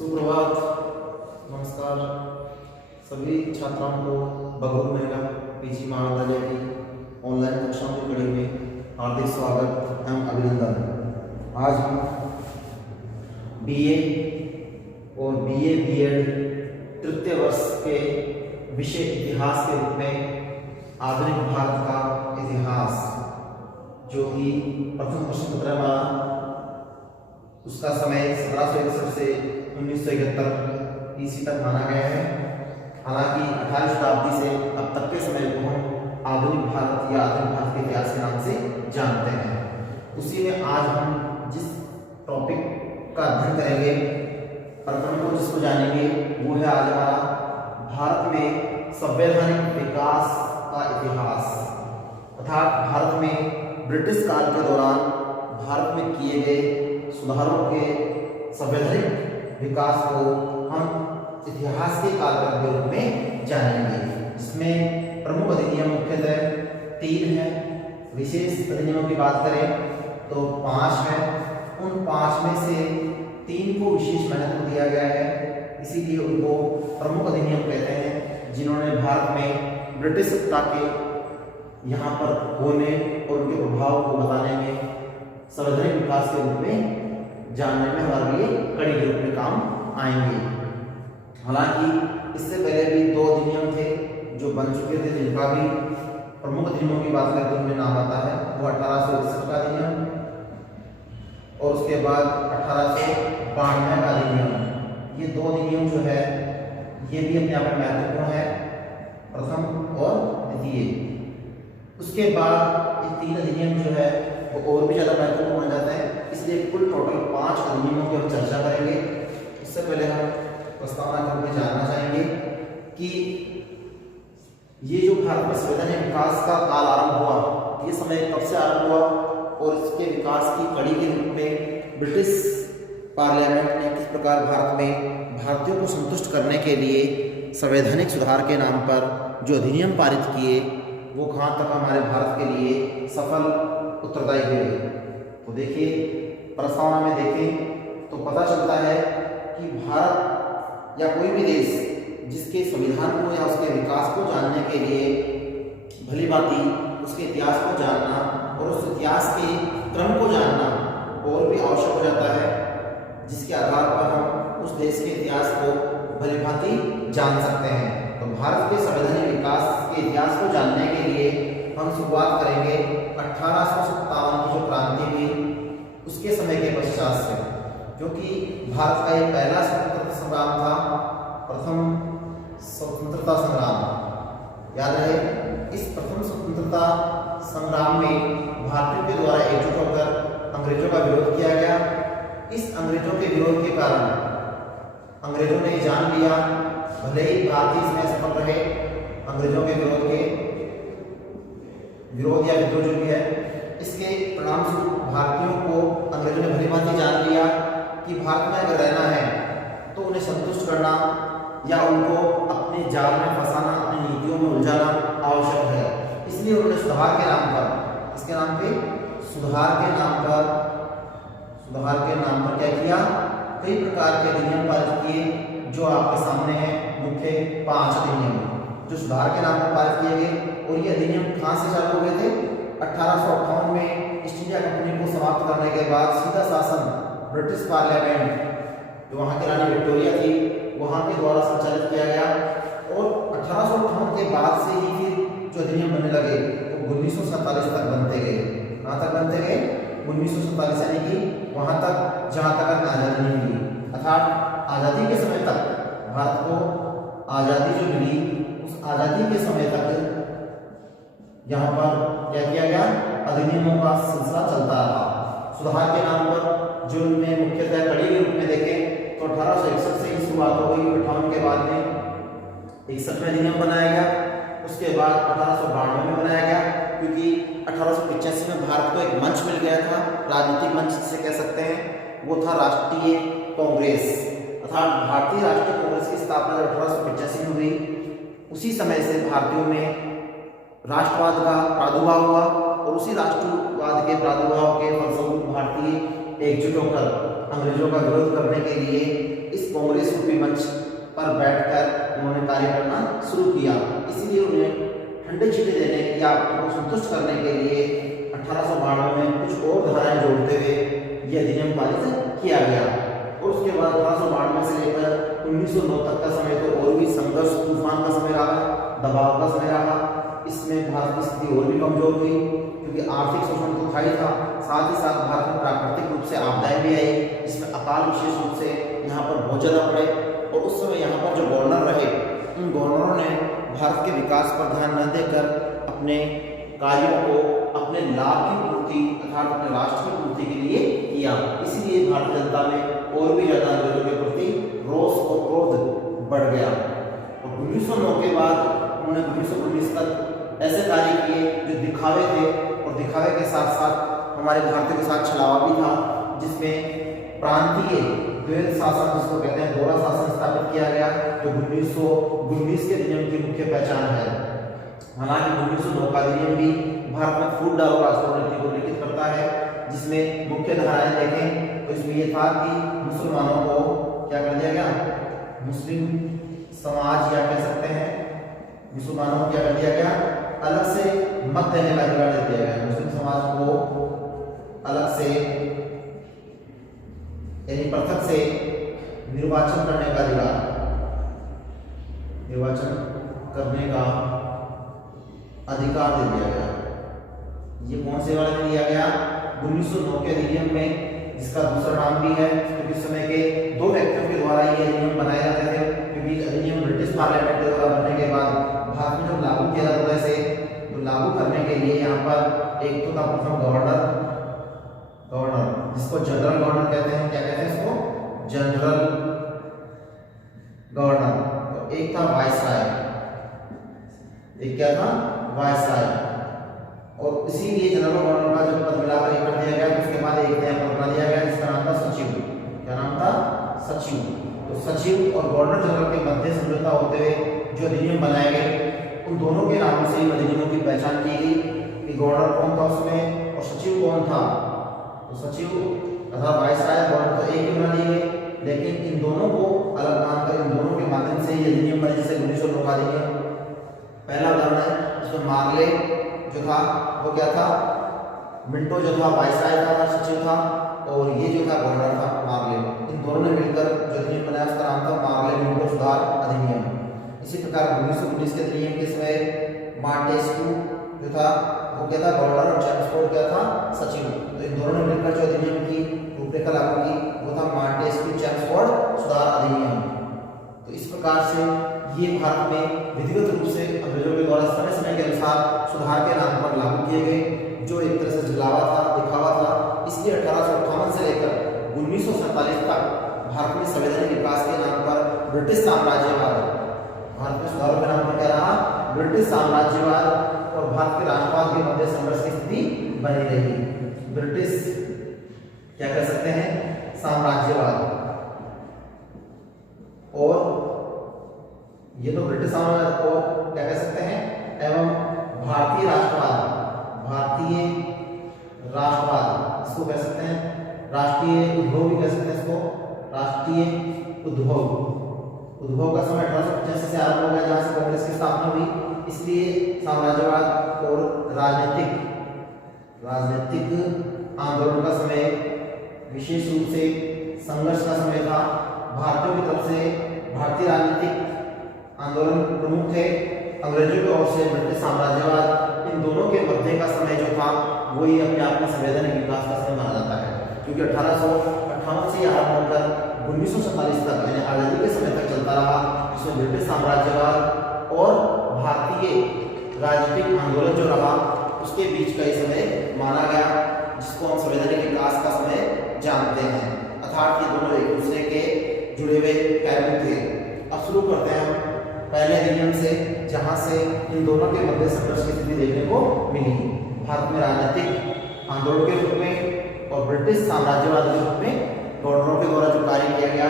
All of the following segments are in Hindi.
सुप्रभात, नमस्कार सभी छात्राओं को बगरू महिला पीजी महाविद्यालय की ऑनलाइन कक्षाओं की कड़ी में हार्दिक स्वागत एवं अभिनंदन। आज हम बीए और बीए बीएड तृतीय वर्ष के विषय इतिहास के रूप में आधुनिक भारत का इतिहास, जो कि प्रथम प्रश्न पत्र वाला उसका समय 1761 से 1971 ईस्वी तक माना गया है। हालांकि 18वीं शताब्दी से अब तक के समय को हम आधुनिक भारत या आधुनिक भारत के इतिहास के नाम से जानते हैं। उसी में आज हम जिस टॉपिक का अध्ययन करेंगे, प्रकरण को जिसको जानेंगे, वो है आज हमारा भारत में संवैधानिक विकास का इतिहास, अर्थात भारत में ब्रिटिश काल के दौरान भारत में किए गए सुधारों के संवैधानिक विकास को हम इतिहास के कालक्रम के रूप में जानेंगे। इसमें प्रमुख अधिनियम मुख्यतः 3 हैं। विशेष अधिनियमों की बात करें तो 5 है। उन 5 में से 3 को विशेष महत्व दिया गया है, इसीलिए उनको प्रमुख अधिनियम कहते हैं, जिन्होंने भारत में ब्रिटिश सत्ता के यहाँ पर होने और उनके प्रभाव को बताने में संवैधानिक विकास के रूप में जानने में हमारे लिए कड़ी के रूप में काम आएंगे। हालांकि इससे पहले भी 2 अधिनियम थे जो बन चुके थे, जिनका भी प्रमुख अधिनियमों की बात करें तो उनमें नाम आता है। वो 1861 का अधिनियम और उसके बाद 1892 का अधिनियम। ये 2 अधिनियम जो है ये भी अपने आप में महत्वपूर्ण है, प्रथम और द्वितीय। उसके बाद ये 3 अधिनियम जो है वो और भी ज़्यादा महत्वपूर्ण हो जाते हैं, इसलिए कुल टोटल 5 अधिनियमों की हम चर्चा करेंगे। इससे पहले हम प्रस्तावना करके जानना चाहेंगे कि ये जो भारत में संवैधानिक विकास का काल आरंभ हुआ, ये समय कब से आरंभ हुआ और इसके विकास की कड़ी के रूप में ब्रिटिश पार्लियामेंट ने किस प्रकार भारत में भारतीयों को संतुष्ट करने के लिए संवैधानिक सुधार के नाम पर जो अधिनियम पारित किए, वो कहाँ तक हमारे भारत के लिए सफल उत्तरदायी हुए। तो देखिए, प्रस्तावना में देखें तो पता चलता है कि भारत या कोई भी देश जिसके संविधान को या उसके विकास को जानने के लिए भली भांति उसके इतिहास को जानना और उस इतिहास के क्रम को जानना और भी आवश्यक हो जाता है, जिसके आधार पर हम उस देश के इतिहास को भली भांति जान सकते हैं। तो भारत के संवैधानिक विकास के इतिहास को जानने के लिए हम शुरुआत करेंगे 1857 की जो क्रांति हुई उसके समय के पश्चात से, जो कि भारत का एक पहला स्वतंत्रता संग्राम था, प्रथम स्वतंत्रता संग्राम। याद रहे, इस प्रथम स्वतंत्रता संग्राम में भारतीयों के द्वारा एकजुट होकर अंग्रेजों का विरोध किया गया। इस अंग्रेजों के विरोध के कारण अंग्रेजों ने जान लिया, भले ही भारतीय इसमें सफल रहे, अंग्रेजों के विरोध या विद्रोह जो भी है, इसके परिणाम स्वरूप भारतीयों को अंग्रेजों ने भली भांति जान लिया कि भारत में अगर रहना है तो उन्हें संतुष्ट करना या उनको अपने जाल में फंसाना, अपनी नीतियों में उलझाना आवश्यक है। इसलिए उन्होंने सुधार के नाम पर, इसके नाम पे सुधार के नाम पर क्या किया, कई प्रकार के अधिनियम पारित किए, जो आपके सामने है। मुख्य 5 अधिनियम जो सुधार के नाम पर पारित किए गए। और ये अधिनियम कहाँ से चालू हुए थे? 1858 में ईस्ट इंडिया कंपनी को समाप्त करने के बाद सीधा शासन ब्रिटिश पार्लियामेंट, जो वहाँ की रानी विक्टोरिया थी, वहाँ के द्वारा संचालित किया गया। और 1858 के बाद से ही फिर जो अधिनियम बनने लगे वो 1947 तक बनते गए। कहाँ तक बनते गए? 1947, यानी कि वहाँ तक जहाँ तक आज़ादी नहीं मिली, अर्थात आज़ादी के समय तक भारत को आज़ादी जो मिली, उस आज़ादी के समय तक यहाँ पर क्या किया गया, अधिनियमों का सिलसिला चलता रहा। सुधार के नाम पर जो उनमें मुख्यतः कड़ी के रूप में देखें तो 1861 से ही शुरुआत हो गई। 58 के बाद में 61 में अधिनियम बनाया गया, उसके बाद 1892 में बनाया गया, क्योंकि 1885 में भारत को एक मंच मिल गया था, राजनीतिक मंच जिसे कह सकते हैं, वो था राष्ट्रीय कांग्रेस, अर्थात भारतीय राष्ट्रीय कांग्रेस की स्थापना 1885 में हुई। उसी समय से भारतीयों में राष्ट्रवाद का प्रादुर्भाव हुआ और उसी राष्ट्रवाद के प्रादुर्भाव के फलस्वरूप भारतीय एकजुट होकर अंग्रेजों का विरोध करने के लिए इस कांग्रेस रूपी मंच पर बैठकर उन्होंने कार्य करना शुरू किया। इसीलिए उन्हें ठंडे छींटे देने या उनको संतुष्ट करने के लिए 1892 में कुछ और धाराएं जोड़ते हुए यह अधिनियम पारित किया गया। और उसके बाद 1892 से लेकर 1909 तक का समय तो और भी संघर्ष तूफान का समय रहा, दबाव का समय रहा। इसमें भारत की स्थिति और भी कमजोर हुई, क्योंकि आर्थिक शोषण तो था ही था, साथ ही साथ भारत में प्राकृतिक रूप से आपदाएं भी आई, जिसमें अकाल विशेष रूप से यहाँ पर बहुत ज्यादा पड़े। और उस समय यहाँ पर जो गवर्नर रहे, उन गवर्नरों ने भारत के विकास पर ध्यान न देकर अपने कार्यों को अपने लाभ की पूर्ति अर्थात अपने राष्ट्र की पूर्ति के लिए किया। इसीलिए भारतीय जनता में और भी ज्यादा अंग्रेजों के प्रति रोष और क्रोध बढ़ गया। और 1909 के बाद उन्होंने 1919 तक ऐसे कार्य किए जो दिखावे थे, और दिखावे के साथ साथ हमारे भारतीयों के साथ छलावा भी था, जिसमें प्रांतीय द्वैध शासन जिसको कहते हैं दोहरा शासन स्थापित किया गया, जो 1919 के अधिनियम की मुख्य पहचान है। हालांकि 1909 का अधिनियम भी भारत में फूट डालो राष्ट्रीय नीति को लिखित करता है, जिसमें मुख्य धाराएं देखें तो इसमें यह था कि मुसलमानों को क्या कर दिया गया, मुस्लिम समाज या कह सकते हैं मुसलमानों को क्या कर दिया गया, अलग से मत देने का अधिकार दे दिया गया। मुस्लिम समाज को अलग से यानी पृथक से निर्वाचन करने का अधिकार, निर्वाचन करने का अधिकार दे दिया गया। ये कौन से वाले में दिया गया, 1909 के अधिनियम में, जिसका दूसरा नाम भी है, क्योंकि इस समय के दो व्यक्तियों के द्वारा ये अधिनियम बनाए जाते थे। क्योंकि अधिनियम ब्रिटिश पार्लियामेंट के द्वारा बनने के बाद भारत में जब लागू किया जाता है इसे, तो लागू करने के लिए यहाँ पर एक तो था प्रथम गवर्नर, जिसको जनरल गवर्नर कहते हैं। क्या कहते हैं इसको, जनरल गवर्नर। तो एक था वायसराय, एक क्या था, वायसराय। और इसीलिए जनरल गवर्नर का जब पद मिलाकर एक कर दिया गया, तो उसके बाद एक नया पद बना दिया गया जिसका नाम था सचिव। क्या नाम था, सचिव। तो सचिव और गवर्नर जनरल के मध्य समझौता होते हुए जो अधिनियम बनाए गए, उन दोनों के नामों से इन अधिनियमों की पहचान की गई कि गवर्नर कौन था उसमें और सचिव कौन था। तो सचिव तथा वायसराय गवर्नर तो एक ही बना दिए गए, लेकिन इन दोनों को अलग मानकर इन दोनों के माध्यम से ये अधिनियम बने, जैसे 1909 का अधिनियम। पहला उदाहरण है, इसमें मार्ले जो था वो क्या था, मिंटो जो था वायसराय था, सचिव था, और ये जो था गवर्नर था मार्ले। इन दोनों ने मिलकर जो अधिनियम बनाया उसका नाम था मार्ले मिंटो सुधार अधिनियम। इसी प्रकार 1919 के अधिनियम के समय मार्टेस्क्यू जो था वो क्या था, गवर्नर, और चैम्सफोर्ड क्या था, सचिव। तो इन दोनों ने मिलकर जो अधिनियम की रूपरेखा लागू की वो था मार्टेस्क्यू चैम्सफोर्ड सुधार अधिनियम। तो इस प्रकार से ये भारत में विधिवत रूप से अंग्रेजों के द्वारा समय समय के अनुसार सुधार के नाम पर लागू किए गए, जो एक तरह से जलावा था, दिखावा था। इसलिए 1858 से लेकर 1947 तक भारत में संवैधानिक विकास के नाम पर ब्रिटिश साम्राज्यवाद, भारत में सुधारों के नाम पर क्या रहा, ब्रिटिश साम्राज्यवाद और भारत के राष्ट्रवाद के मध्य संघर्ष की स्थिति बनी रही। ब्रिटिश क्या कह सकते हैं, साम्राज्यवाद, और ये तो ब्रिटिश साम्राज्य को क्या कह सकते हैं, एवं भारतीय राष्ट्रवाद, भारतीय राष्ट्रवाद इसको कह सकते हैं, राष्ट्रीय उद्भव भी कह सकते हैं इसको, राष्ट्रीय उद्भव का समय 1885 से आरंभ हो गया, जहां से कांग्रेस की स्थापना हुई। इसलिए साम्राज्यवाद और राजनीतिक आंदोलन का समय विशेष रूप से संघर्ष का समय था। भारतीयों की तरफ से भारतीय राजनीतिक आंदोलन प्रमुख थे, अंग्रेजों की ओर से ब्रिटिश साम्राज्यवाद। इन दोनों के मध्य का समय जो था वही अपने आप में संवैधानिक विकास का समय माना जाता है, क्योंकि 1858 से आरंभ होकर 1947 तक यानी आजादी के समय तक चलता रहा, जिसमें ब्रिटिश साम्राज्यवाद और भारतीय राजनीतिक आंदोलन जो रहा उसके बीच का ये समय माना गया, जिसको हम संवैधानिक विकास का समय जानते हैं। अर्थात ये दोनों एक दूसरे के जुड़े हुए पहलू थे। अब शुरू करते हैं हम पहले अधिनियम से, जहां से इन दोनों के मध्य संघर्ष की स्थिति देखने को मिली। भारत में राजनीतिक आंदोलन के रूप में और ब्रिटिश साम्राज्यवाद के रूप में गवर्नरों के द्वारा जो कार्य किया गया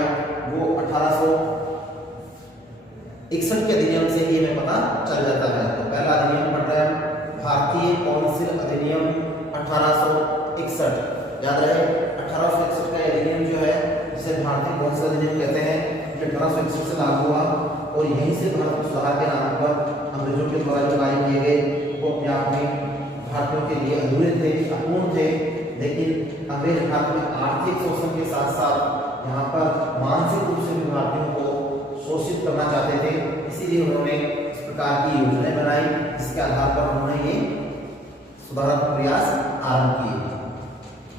वो 1861 के अधिनियम से ही हमें पता चल जाता है। तो पहला अधिनियम पढ़ रहे हैं, भारतीय काउंसिल अधिनियम 1861। याद रहे 1861 का अधिनियम जो है जिसे भारतीय कौंसिल अधिनियम कहते हैं, ये 1861 से लागू हुआ और यहीं से भारत में सुधार के नाम पर अंग्रेजों के द्वारा जो कार्य किए गए वो अपने आप में भारतीयों के लिए अधूरे थे, अपूर्ण थे। लेकिन अंग्रेज भारत में आर्थिक शोषण के साथ साथ यहाँ पर मानसिक रूप से भी भारतीयों को शोषित करना चाहते थे, इसीलिए उन्होंने इस प्रकार की योजनाएं बनाई, जिसके आधार पर उन्होंने ये सुधारात्मक प्रयास आरंभ किए।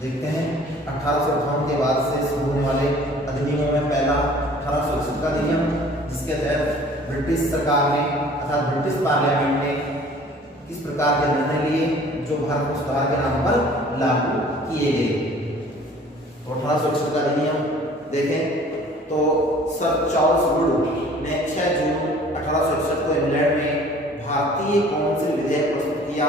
देखते हैं 1858 के बाद से शुरू होने वाले अधिनियमों में पहला 1861 का अधिनियम, जिसके तहत ब्रिटिश सरकार ने अर्थात ब्रिटिश पार्लियामेंट ने किस प्रकार के निर्णय लिए जो भारत में सुधार के नाम पर लागू किए गए। तो 1861 का अधिनियम देखें तो सर चार्ल्स वुड ने 6 जून 1861 को इंग्लैंड में भारतीय कौंसिल विधेयक प्रस्तुत किया,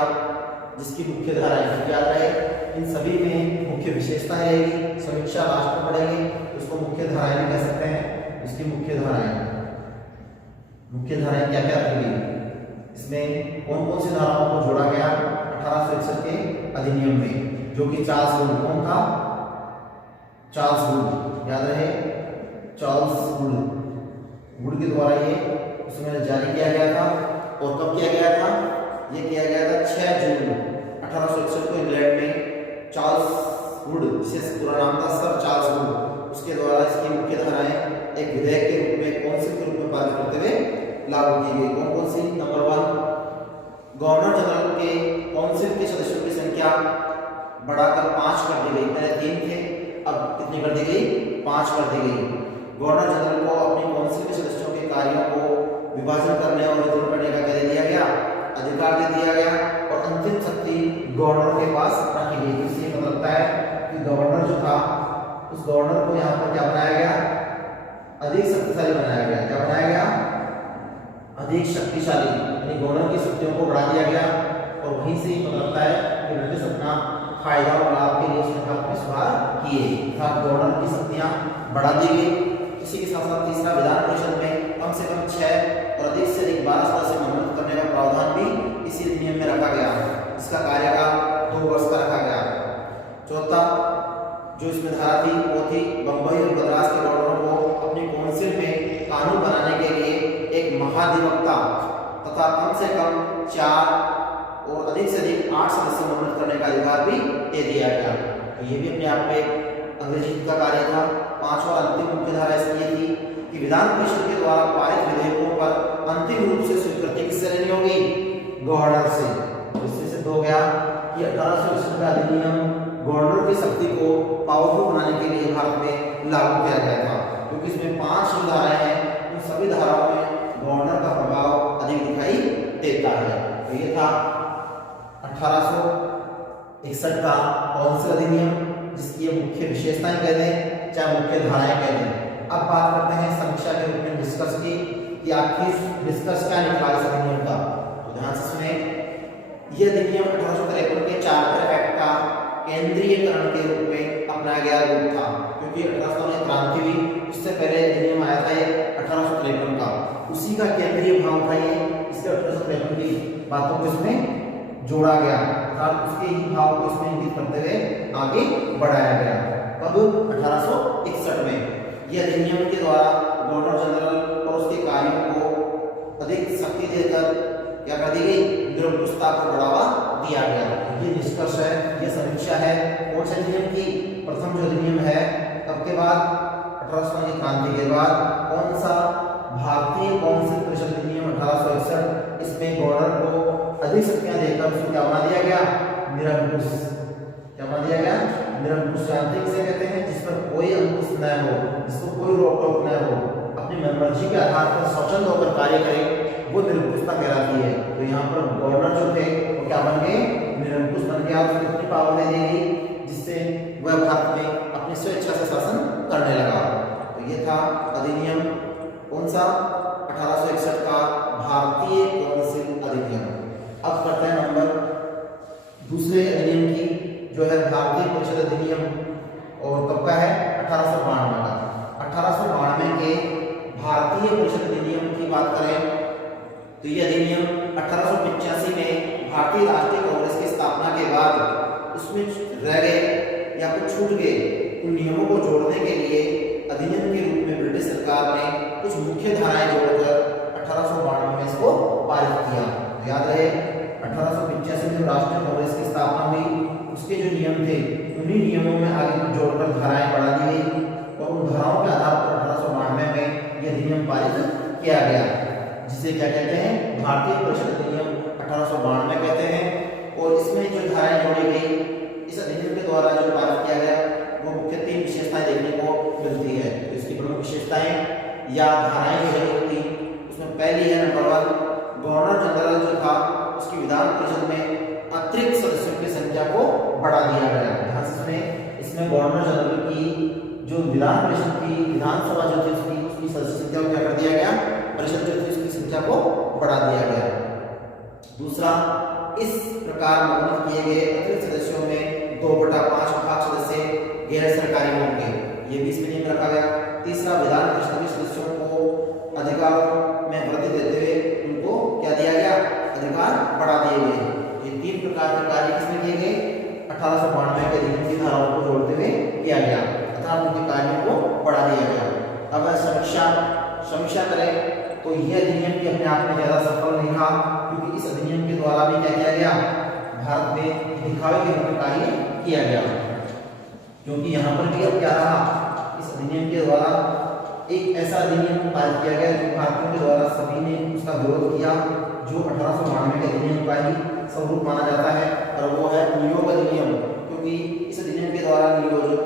जिसकी मुख्य धाराएं याद रहे। इन सभी में मुख्य विशेषताएं रहेगी, समीक्षा लास्ट में पढ़ेंगे, उसको मुख्य धाराएं भी कह सकते हैं। इसकी मुख्य धाराएं क्या क्या रहेगी, इसमें कौन कौन सी धाराओं को जोड़ा गया 1861 के अधिनियम में, जो कि चार्ल्स वुड, कौन था? चार्ल्स वुड, याद रहे, चार्ल्स वुड के द्वारा ये उसमें जारी किया गया था। और कब किया गया था? ये किया गया था 6 जून 1861 को इंग्लैंड में चार्ल्स वुड, जिसे पूरा नाम था सर चार्ल्स वुड, उसके द्वारा इसकी मुख्य धाराएं एक विधेयक के रूप में कौंसिल के रूप में पारित करते हुए लागू की गई। कौन कौन सी? नंबर 1, गवर्नर जनरल के कौंसिल के सदस्यों की संख्या बढ़ाकर 5 कर दी गई। पहले 3 थे, अब कितनी कर दी गई? 5 कर दी गई। गवर्नर जनरल को अपनी कौंसिल के सदस्यों के कार्यों को विभाजन करने और वितरण करने का क्या दे दिया गया? अधिकार दे दिया गया। और अंतिम शक्ति गवर्नर के पास रखी गई। इससे मतलब लगता है कि गवर्नर जो था, उस गवर्नर को यहाँ पर क्या बनाया गया? अधिक शक्तिशाली बनाया गया। क्या बनाया गया? अधिक शक्तिशाली, यानी गवर्नर की शक्तियों को बढ़ा दिया गया। और वहीं से पता लगता है कि ब्रिटिश अपना फायदा और लाभ के लिए उसने अपने सुधार किए, अर्थात गवर्नर की शक्तियां बढ़ा दी गई। इसी के साथ साथ तीसरा, विधान परिषद में कम से कम 6 और अधिक से अधिक 12 सदस्य मनोनीत करने का प्रावधान भी इसी अधिनियम में रखा गया। इसका कार्यकाल 2 वर्ष का रखा गया। चौथा जो इसमें धारा थी वो थी, बंबई और मद्रास के गवर्नरों को अपनी कौंसिल में कानून बनाने के लिए एक महाधिवक्ता तथा कम से कम 4 और अधिक से अधिक 8 सदस्य मनोनीत करने का अधिकार भी दे दिया गया। तो ये भी अपने आप में अंग्रेजी का कार्य था। 5वां अंतिम मुख्य धारा इसकी ये थी कि विधान परिषद के द्वारा पारित विधेयकों पर अंतिम रूप से स्वीकृति किससे लेनी होगी? गवर्नर से। इससे सिद्ध हो गया कि 1861 का अधिनियम गवर्नर की शक्ति को पावरफुल बनाने के लिए भारत में लागू किया गया था, क्योंकि इसमें 5 धाराएं हैं। उन सभी धाराओं में गवर्नर का प्रभाव अधिक दिखाई देता है। तो ये था 1861 का कौंसिल अधिनियम, जिसकी ये मुख्य विशेषताएं कहते हैं, चाहे मुख्य धाराएं कहते हैं। अब बात करते हैं समीक्षा के रूप में डिस्कस की, कि आखिर डिस्कस क्या निकला इस अधिनियम का। तो ध्यान से सुने, यह अधिनियम 1853 के 4 एक्ट का केंद्रीयकरण के रूप में अपनाया गया रूप था, क्योंकि 1800 में क्रांति हुई, उससे पहले अधिनियम आया था ये 1853 का, उसी का केंद्रीय भाव था ये। इससे 1853 की बातों को इसमें जोड़ा गया, अर्थात उसके ही भाव को इसमें इंगित करते हुए आगे बढ़ाया गया। कब? 1861 में। यह अधिनियम के द्वारा गवर्नर जनरल और उसके कार्यों को अधिक शक्ति देकर क्या कर दी गई? निरंकुशता को बढ़ावा दिया गया। ये निष्कर्ष है, ये समीक्षा है कौन से अधिनियम की? प्रथम जो अधिनियम है, तब के बाद 1800 की क्रांति के बाद कौन सा? भारतीय कौंसिल परिषद अधिनियम 1861। इसमें गवर्नर को अधिक शक्तियां देकर उसको क्या बना दिया गया? निरंकुश। क्या बना दिया गया? निरंकुश। जानते किसे कहते हैं? जिस पर कोई अंकुश न हो, जिसको कोई रोक टोक न हो, अपनी मनमर्जी के आधार पर स्वतंत्र होकर कार्य करे, वो निरंकुशता कहलाती है। तो यहाँ पर गवर्नर जो थे वो क्या बन गए? निरंकुश बन गया। उसको इतनी पावर दे दी गई जिससे वह भारत में अपनी स्वेच्छा से शासन करने लगा। तो ये था अधिनियम कौन सा? 1861 का भारतीय कौंसिल अधिनियम। अब करते हैं नंबर दूसरे अधिनियम की, जो है भारतीय परिषद अधिनियम, और कब का है? 1892 का। 1892 के भारतीय परिषद अधिनियम की बात करें तो यह अधिनियम 1885 में भारतीय राष्ट्रीय कांग्रेस की स्थापना के बाद उसमें रह गए या कुछ छूट गए उन नियमों को जोड़ने के लिए अधिनियम के रूप में ब्रिटिश सरकार ने कुछ मुख्य धाराएं जोड़कर 1892 में इसको पारित किया। तो याद रहे 1885 में जब राष्ट्रीय कांग्रेस की स्थापना हुई, उसके जो नियम थे उन्हीं नियमों में आगे कुछ जोड़कर धाराएं बढ़ा दी गई और उन धाराओं के आधार पर 1892 में यह अधिनियम पारित किया गया, जिसे क्या कहते हैं, भारतीय परिषद अधिनियम 1892 कहते हैं। और इसमें जो धाराएं जोड़ी गई इस अधिनियम के द्वारा जो पारित किया गया वो मुख्य 3 विशेषताएं देखने को मिलती है। तो इसकी प्रमुख विशेषताएं या धाराएं जो होती, उसमें पहली है नंबर 1, गवर्नर जनरल जो था उसकी विधान परिषद में अतिरिक्त सदस्यों की संख्या को बढ़ा दिया गया। ध्यान से सुने, इसमें गवर्नर जनरल की जो विधान परिषद की विधानसभा जो थी उसकी सदस्य संख्या को क्या कर दिया गया, परिषद जो थी उसकी संख्या को बढ़ा दिया गया। दूसरा, इस प्रकार मनोनीत किए गए अतिरिक्त सदस्यों में 2/5 भाग सदस्य गैर सरकारी होंगे, ये भी इसमें नियम रखा गया। तीसरा, विधान परिषद के सदस्यों को अधिकारों में वृद्धि देते हुए उनको क्या दिया गया, अधिकार बढ़ा दिए गए। ये 3 प्रकार के कार्य किसमें किए गए, 1892 के अधिनियम की धाराओं को जोड़ते हुए किया गया तथा उनके कार्यों को बढ़ा दिया गया। अब समीक्षा करें तो यह अधिनियम भी अपने आप में ज्यादा सफल नहीं रहा, क्योंकि इस अधिनियम के द्वारा भी क्या किया गया, भारत में दिखावे के रूप में कार्य किया गया। क्योंकि यहाँ पर भी अब क्या रहा, इस अधिनियम के द्वारा एक ऐसा अधिनियम पारित किया गया जो भारतीयों के द्वारा सभी ने उसका विरोध किया, जो 1892 के अधिनियम का ही स्वरूप माना जाता है, और वो है नियोग अधिनियम। क्योंकि इस अधिनियम के द्वारा नियोजक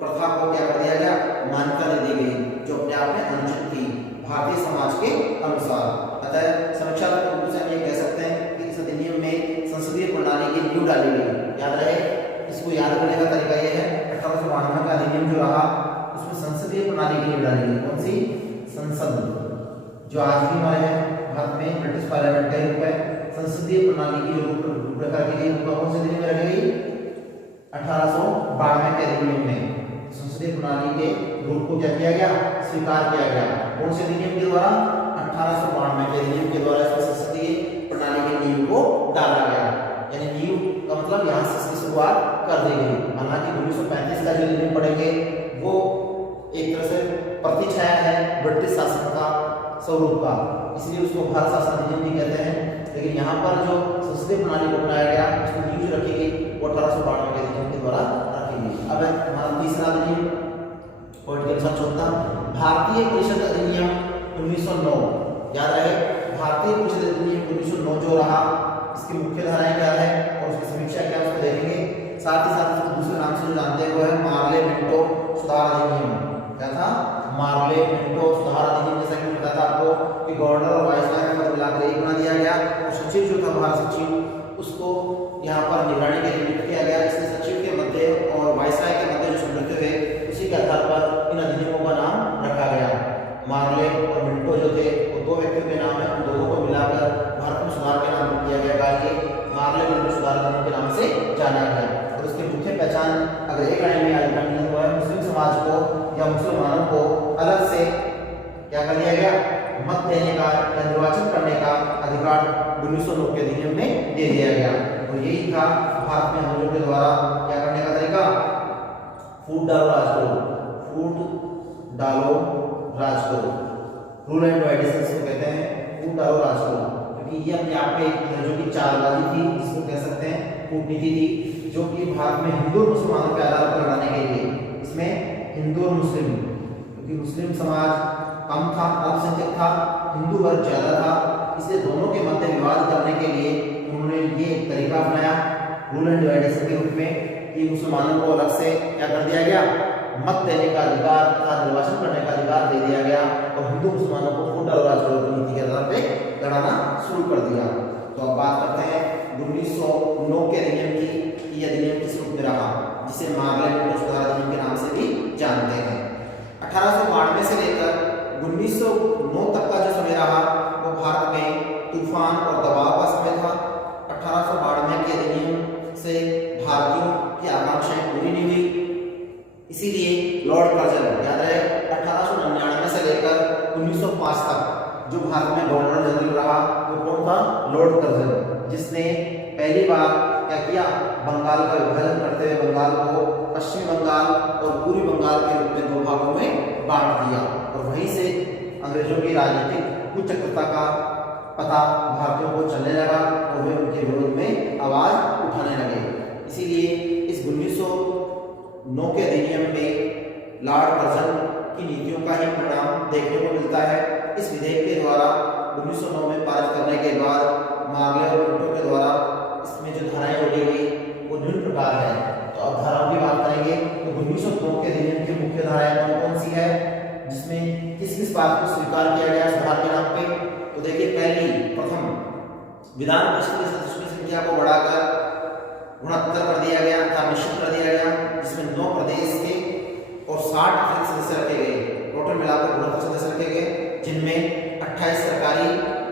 प्रथा को क्या कर दिया गया, मान्यता दे दी गई, जो अपने आप में अनुचित थी भारतीय समाज के अनुसार। अतः समीक्षात्मक रूप से हम ये कह सकते हैं कि इस अधिनियम में संसदीय प्रणाली की नींव डाली गई। याद रहे, इसको याद करने का तरीका यह है, 1892 का अधिनियम जो रहा उसमें संसदीय प्रणाली की नींव डाली गई। कौन सी? संसद, जो आज भी हमारे हैं भारत में ब्रिटिश पार्लियामेंट का रूप है। संसदीय प्रणाली की जो रूपरेखा की गई वो कौन से अधिनियम में रखी गई, 1892 के अधिनियम में संसदीय प्रणाली के रूप को क्या किया गया, स्वीकार किया गया। कौन से अधिनियम के द्वारा, 1892 के अधिनियम के द्वारा इसमें संसदीय प्रणाली की नींव को डाला गया। यानी नींव का मतलब यहाँ से इसकी शुरुआत कर दी गई। हालांकि 1935 का जो अधिनियम पढ़ेंगे वो एक तरह से प्रतिछाया है ब्रिटिश शासन का स्वरूप का, इसलिए उसको भारत शासन अधिनियम भी कहते हैं। लेकिन यहाँ पर जो संसदीय प्रणाली को बनाया गया उसकी नींव जो रखी गई वो 1892 के अधिनियम के द्वारा रखी गई। अब हमारा तीसरा अधिनियम पॉइंट के अनुसार चौथा, भारतीय परिषद अधिनियम 1909। याद रहे, भारतीय परिषद अधिनियम 1909 जो रहा, इसकी मुख्य धाराएं क्या है और उसकी समीक्षा क्या है उसको देखेंगे। साथ ही साथ इसको दूसरे नाम से जो जानते हैं वो है मार्ले मिंटो सुधार अधिनियम। क्या था? मार्ले मिंटो सुधार अधिनियम। जैसा कि बताया था आपको कि गवर्नर और वायसराय का पद मिलाकर एक बना दिया गया और सचिव जो था भारत सचिव उसको यहाँ पर निगरानी के लिए नियुक्त किया गया। इसलिए सचिव के मध्य और वायसराय के मध्य जो समझौते हुए उसी के आधार पर इन अधिनियमों का नाम रखा गया। मार्ले और मिंटो जो थे वो 2 व्यक्तियों के नाम है, उन दोनों को मिलाकर भारत में सुधार के नाम किया गया कार्य मार्ले मिंटो सुधार अधिनियम के नाम से जाना गया। और उसकी मुख्य पहचान अगर एक लाइन में आइडेंटिफाई हुआ है, मुस्लिम समाज को या मुसलमानों को अलग से क्या कर दिया गया, मत देने का या निर्वाचन करने का अधिकार 1909 के अधिनियम में दे दिया गया। और यही था भारत में हम लोगों के द्वारा क्या करने का तरीका, फूट डालो राज करो, फूट डालो राज करो, रूल एंड डिवाइडेशन को कहते हैं, फूट डालो राज करो। क्योंकि ये अपने आप में अंग्रेजों की चालबाजी थी, जिसको कह सकते हैं कूटनीति थी, जो कि भारत में हिंदू और मुसलमानों के आधार पर लड़ाने के लिए, इसमें हिंदू और मुस्लिम, क्योंकि मुस्लिम समाज कम था, अल्पसंख्यक था, हिंदू वर्ग ज्यादा था, इसलिए दोनों के मध्य विवाद करने के लिए उन्होंने ये तरीका अपनाया रूल एंड डिवाइडेशन के रूप में कि मुसलमानों को अलग से क्या कर दिया गया, मत देने का अधिकार तथा निर्वाचन करने का अधिकार दे दिया गया और हिंदू मुसलमानों को फूट डालो राज करो की नीति के आधार पर लड़ाना शुरू कर दिया। तो अब बात करते हैं 1909 के अधिनियम की। ये अधिनियम किस रूप में रहा, जिसे मार्ले मिंटो सुधार अधिनियम के नाम से भी जानते हैं। 1892 से लेकर 1909 तक का जो समय रहा वो भारत में तूफान और दबाव का समय था। 1892 के अधिनियम से भारतीयों की आकांक्षाएं पूरी नहीं हुई, इसीलिए लॉर्ड कर्जन, याद रहे 1899 से लेकर 1905 तक जो भारत में गवर्नर जनरल रहा वो कौन था, लॉर्ड कर्जन, जिसने पहली बार क्या किया, बंगाल का विभाजन करते हुए बंगाल को पश्चिमी बंगाल और पूर्वी बंगाल के रूप में 2 भागों में बांट दिया और वहीं से अंग्रेजों की राजनीतिक कुचक्रियता का पता भारतीयों को चलने लगा और वे उनके विरोध में आवाज उठाने लगे। इसीलिए इस 1909 के अधिनियम में लॉर्ड कर्जन की नीतियों का ही परिणाम देखने को मिलता है। इस विधेयक के द्वारा 1909 में पारित करने के बाद मार्ले और मिंटो के द्वारा इसमें जो धाराएं जोड़ी गई वो निम्न प्रकार है। तो अब धाराओं की बात करेंगे तो 1909 के अधिनियम की मुख्य धाराएं कौन कौन सी है, जिसमें किस किस बात को स्वीकार किया गया सुधार के नाम पे। तो देखिए प्रथम विधान परिषद के सदस्यों की संख्या को बढ़ाकर 69 कर दिया गया था, निश्चित कर दिया गया, जिसमें 9 प्रदेश के और 60 अतिरिक्त सदस्य रखे गए। टोटल मिलाकर 69 सदस्य रखे गए, जिनमें 28 सरकारी,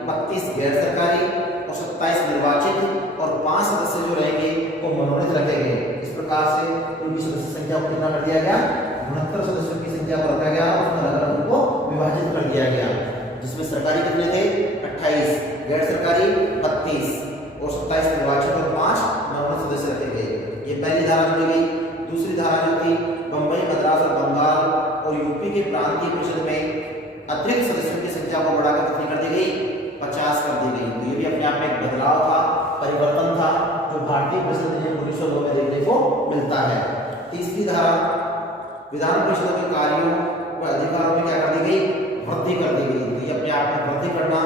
32 गैर सरकारी और 27 निर्वाचित और 5 सदस्य जो रहेंगे वो मनोनीत रखे गए। इस प्रकार से उनकी सदस्य संख्या को कितना कर दिया गया, 69 सदस्यों की संख्या को रखा गया और अलग-अलग उनको विभाजित कर दिया गया, जिसमें सरकारी कितने थे 28, गैर सरकारी 32 और 27 निर्वाचित और 5 मनोनीत सदस्य रखे गए। ये पहली धारा जोड़ी गई। दूसरी धारा जो थी बंबई, मद्रास और बंगाल और यूपी के प्रांतीय परिषद में अतिरिक्त सदस्यों की संख्या को बढ़ाकर कितनी कर दी गई, 50 कर दी गई। तो ये भी अपने आप में एक बदलाव था, परिवर्तन था, जो भारतीय परिषद अधिनियम 1909 में देखने को मिलता है। तीसरी धारा विधान परिषद के कार्यों व अधिकारों में क्या कर दी गई, वृद्धि कर दी गई। तो ये अपने आप में वृद्धि करना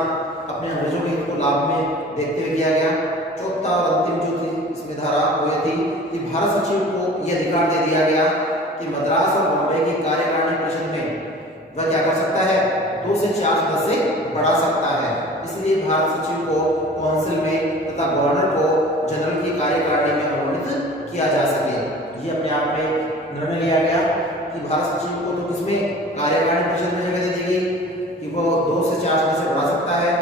अपने अंग्रेजों के हित को लाभ में देखते हुए किया गया। चौथा और अंतिम जो थी इसमें धारा वो ये थी कि भारत सचिव को यह अधिकार दे दिया गया कि मद्रास और बॉम्बे की कार्यकारिणी परिषद में वह क्या कर सकता है, 2 से 4 सदस्य बढ़ा सकता है। इसलिए भारत सचिव को काउंसिल में तथा गवर्नर को जनरल की कार्यकारिणी में मनोनीत किया जा सके। ये अपने आप में निर्णय लिया गया कि भारत सचिव को तो किसमें, कार्यकारिणी परिषद में जगह दे दी गई कि वो 2 से 4 सदस्य बढ़ा सकता है,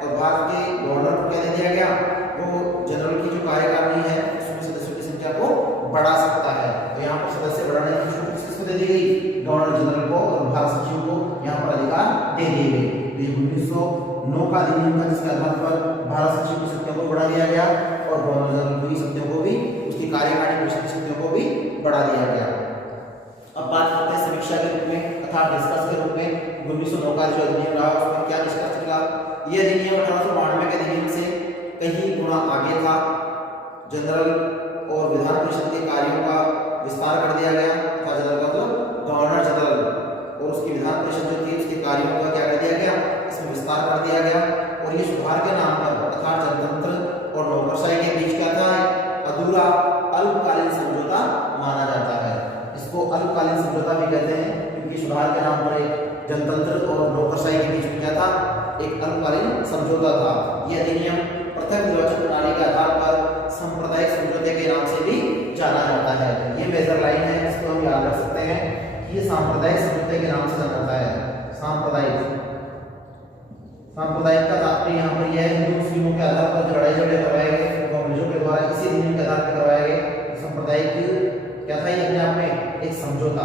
और भारत के गवर्नर को क्या दे दिया गया, वो जनरल की जो कार्यकारिणी है उसमें सदस्यों की संख्या को बढ़ा सकता है। तो यहाँ पर सदस्य बढ़ाने की छूट किसको दे दी गई, गवर्नर जनरल को, और भारत सचिव को यहाँ पर अधिकार दे दी गई। तो ये 1909 का अधिनियम था, जिसके आधार पर भारत सचिव की संख्या को बढ़ा दिया गया और गवर्नर जनरल की संख्या को भी, उसकी कार्यकारिणी परिषद की संख्या को भी बढ़ा दिया गया। अब बात करते हैं समीक्षा के रूप में अर्थात डिस्कस के रूप में 1909 का जो अधिनियम रहा उसमें क्या निष्कर्ष निकला। ये अधिनियम 1892 के अधिनियम से कहीं गुना आगे था। जनरल और विधान परिषद के कार्यों का विस्तार कर दिया गया था। जनरल का तो गवर्नर जनरल और उसकी विधान परिषद जो थी उसके कार्यों का क्या कर दिया गया, इसमें विस्तार कर दिया गया। और ये सुधार के नाम पर अर्थात जनतंत्र और नौकरशाही के बीच क्या था, अधूरा अल्पकालीन समझौता माना जाता है। इसको अल्पकालीन समझौता भी कहते हैं, क्योंकि सुधार के नाम पर एक जनतंत्र और नौकरशाही के बीच में क्या था, एक अल्पकालीन समझौता था। यह अधिनियम पृथक निर्वाचन प्रणाली के आधार पर सांप्रदायिक समझौते के नाम से भी जाना जाता है। ये मेजर लाइन है, इसको हम याद रख सकते हैं कि ये सांप्रदायिक समझौते के नाम से जाना जाता है। सांप्रदायिक का तात्पर्य यहाँ पर यह है हिंदू मुस्लिमों के आधार पर जो लड़ाई झगड़े करवाए गए वो अंग्रेजों के द्वारा इसी अधिनियम के आधार पर करवाए गए। सांप्रदायिक क्या था, ये अपने आप में एक समझौता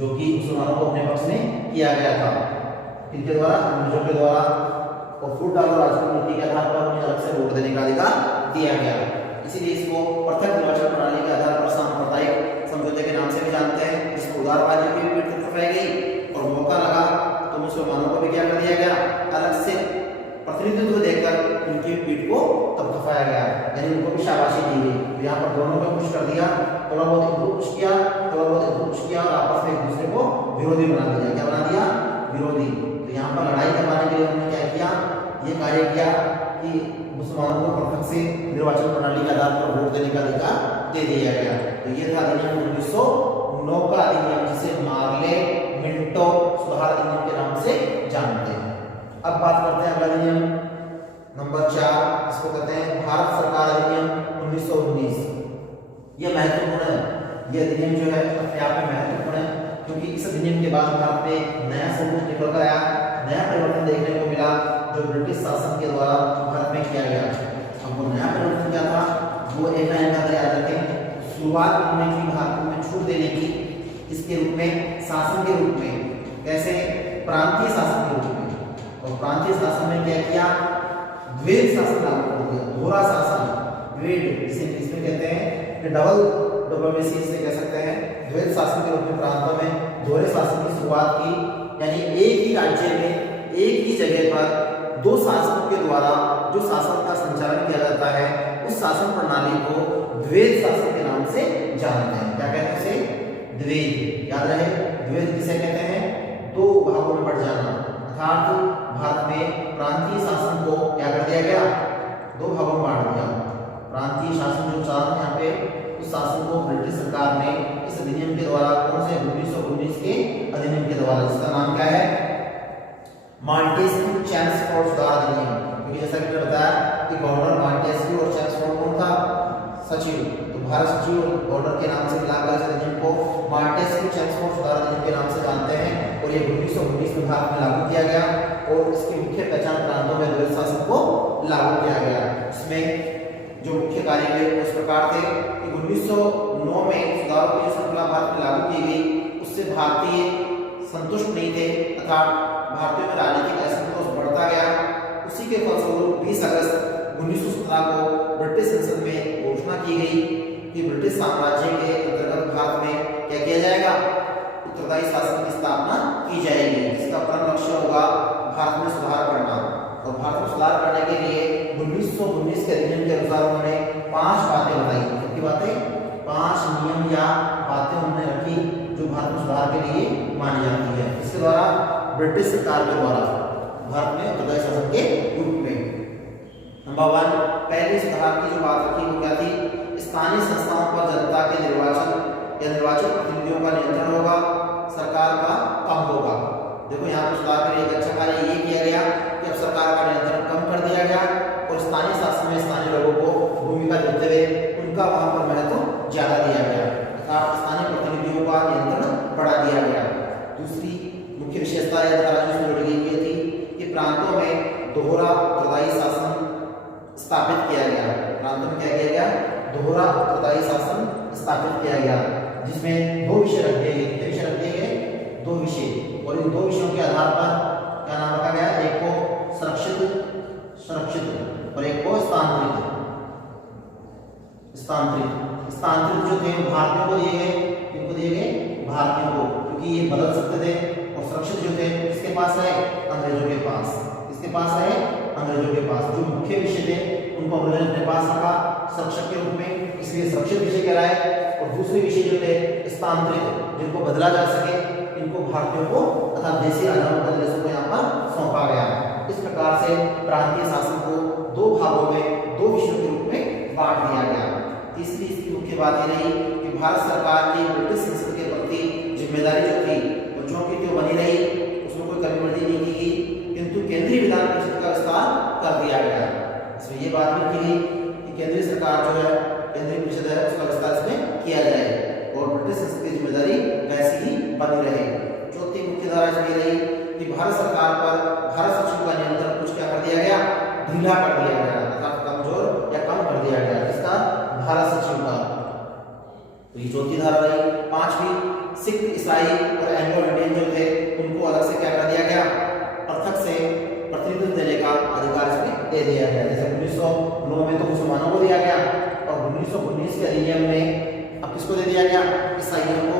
जो कि मुसलमानों को अपने पक्ष में किया गया था, इनके द्वारा, अंग्रेजों के द्वारा, और फूट डालो राजपूत नीति के आधार पर उन्हें अलग से वोट देने का अधिकार दिया गया। इसीलिए इसको पृथक निर्वाचन प्रणाली के आधार पर सांप्रदायिक समझौते के नाम से भी जानते हैं, जिसको उदारवादियों की पीठ थपथपाई गई और मौका लगा तो मुसलमानों को भी क्या कर दिया गया, अलग से प्रतिनिधित्व देकर उनकी पीठ को थपथपाया गया, यानी उनको भी शाबाशी दी गई। तो यहाँ पर दोनों को खुश कर दिया, थोड़ा बहुत इनको खुश किया, थोड़ा बहुत इनको खुश किया और आपस में एक दूसरे को विरोधी बना दिया। क्या बना दिया, विरोधी। तो यहाँ पर लड़ाई करवाने के लिए उन्होंने क्या किया, ये कार्य किया कि मुसलमानों को पृथक से निर्वाचन प्रणाली के आधार पर वोट देने का अधिकार दे दिया गया। तो ये था अधिनियम 1909 का अधिनियम, जिसे मार्ले मिंटो सुधार अधिनियम के नाम से जानते हैं। अब बात करते हैं अगला अधिनियम नंबर 4, इसको कहते हैं भारत सरकार अधिनियम 1919। ये महत्वपूर्ण है। ये अधिनियम जो है अपने आप में महत्वपूर्ण है, क्योंकि इस अधिनियम के बाद भारत में एक नया स्वरूप निकल कर आया, नया परिवर्तन देखने को मिला जो ब्रिटिश शासन के द्वारा भारत में किया गया। अब वो नया परिवर्तन क्या था, वो एक नया याद रखें, शुरुआत उन्होंने की भारत में छूट देने की, इसके रूप में शासन के रूप में, कैसे, प्रांतीय शासन के रूप में। और प्रांतीय शासन में क्या किया, द्वैध शासन लागू कर दिया, दोहरा शासन, द्वैध जिसे इंग्लिश में कहते हैं, डबल डबल में इसे कह सकते हैं द्वैत शासन के रूप में प्रांतों में दोहरे शासन की शुरुआत की, यानी एक ही राज्य में एक ही जगह पर दो शासकों के द्वारा जो शासन का संचालन किया जाता है उस शासन प्रणाली को द्वैत शासन के नाम से जानते हैं। क्या कहते हैं उसे? द्वैत। याद रहे, द्वैत किसे कहते हैं? दो भागों में बढ़ जाना। अर्थात भारत में प्रांतीय शासन को क्या कर दिया गया? दो भागों में बांट दिया। प्रांतीय शासन जो चार यहाँ पे, उस शासन को ब्रिटिश सरकार ने इस अधिनियम के द्वारा, कौन से 1919 के अधिनियम के द्वारा, जिसका नाम क्या है? मॉन्टेस्क्यू चैम्सफोर्ड सुधार अधिनियम। क्योंकि जैसा कि बताया कि गवर्नर मॉन्टेस्क्यू और चैम्सफोर्ड कौन था? सचिव। तो भारत सचिव और गवर्नर के नाम से मिलाकर इस अधिनियम को मॉन्टेस्क्यू चैम्सफोर्ड सुधार अधिनियम के नाम से जानते हैं और ये 1919 में भारत में लागू किया गया और इसकी मुख्य पहचान प्रांतों में द्वैत शासन को लागू किया गया। इसमें जो मुख्य कार्य थे उस प्रकार थे कि 1909 में सुधारों की श्रृंखला भारत में लागू की गई, उससे भारतीय संतुष्ट नहीं थे तथा भारतीयों में राजनीतिक असंतोष बढ़ता गया। उसी के फलस्वरूप 20 अगस्त 1917 को ब्रिटिश संसद में घोषणा की गई कि ब्रिटिश साम्राज्य के अंतर्गत भारत में क्या किया जाएगा? उत्तरदायी शासन की स्थापना की जाएगी, जिसका प्रमुख लक्ष्य होगा भारत में सुधार करना। और भारत में सुधार करने के लिए 1919 के अधिनियम के अनुसार उन्होंने 5 बातें बताई। कितनी बातें? 5 नियम या बातें उन्होंने रखी जो भारत में सुधार के लिए मानी जाती है। इसके द्वारा ब्रिटिश सरकार के द्वारा भारत में उत्तरदायी शासन के रूप में नंबर 1 पहली सुधार की जो बात रखी वो क्या थी? स्थानीय संस्थाओं पर जनता के निर्वाचन या निर्वाचित प्रतिनिधियों का नियंत्रण होगा, सरकार का कम होगा। देखो यहाँ पर सुधार के लिए एक अच्छा कार्य ये किया गया कि अब सरकार का नियंत्रण कम कर दिया गया और स्थानीय शासन में स्थानीय लोगों को भूमिका देते हुए उनका वहां पर महत्व ज्यादा दिया गया, अर्थात स्थानीय प्रतिनिधियों का नियंत्रण बढ़ा दिया गया। दूसरी मुख्य विशेषता यह धारा जो जोड़ी गई थी कि प्रांतों में दोहरा उत्तरदायी शासन स्थापित किया गया। प्रांतों में क्या किया गया? दोहरा उत्तरदायी शासन स्थापित किया गया, जिसमें 2 विषय रख दिए गए। कितने विषय रख दिए गए? 2 विषय। और इन 2 विषयों के आधार पर क्या नाम रखा गया? एक को संरक्षित और एक को स्थानांतरित। स्थानांतरित जो थे भारतीयों को दिए गए, किनको दिए गए? भारतीयों को, क्योंकि ये बदल सकते थे। और सुरक्षित जो थे किसके पास है? अंग्रेजों के पास। किसके पास है? अंग्रेजों के पास। जो मुख्य विषय थे उनको अंग्रेजों ने अपने पास रखा सुरक्षित के रूप में, इसलिए सुरक्षित विषय कहलाए। और दूसरे विषय जो थे स्थानांतरित, जिनको बदला जा सके, इनको भारतीयों को तथा देशी राजाओं देशों को यहाँ पर सौंपा गया। इस प्रकार से प्रांतीय शासन को 2 भागों में 2 विषयों के रूप में बांट दिया गया। तीसरी इसकी मुख्य बात यह रही कि भारत सरकार की ब्रिटिश संसद के प्रति जिम्मेदारी जो थी वो जो की त्यों बनी रही, उसमें कोई कमी बढ़ी नहीं की गई, किंतु केंद्रीय विधान परिषद का विस्तार कर दिया गया। इसमें ये बात भी की गई कि केंद्रीय सरकार जो है, केंद्रीय परिषद है, उसका विस्तार इसमें किया जाए और ब्रिटिश संसद की जिम्मेदारी वैसी ही बनी रहे। चौथी मुख्य धारा इसमें रही कि भारत सरकार पर भारत सचिव का नियंत्रण कुछ क्या कर दिया गया? ढीला कर दिया गया, अर्थात कमजोर या कम कर दिया गया। इसका भारत सचिव का। तो ये चौथी धारा रही। 5वीं सिख, ईसाई और एंग्लो इंडियन जो थे उनको अलग से क्या कर दिया गया? पृथक से प्रतिनिधित्व देने का अधिकार इसमें दे दिया गया। जैसे 1909 में तो मुसलमानों को दिया गया और 1919 के अधिनियम में अब किसको दे दिया गया? ईसाइयों को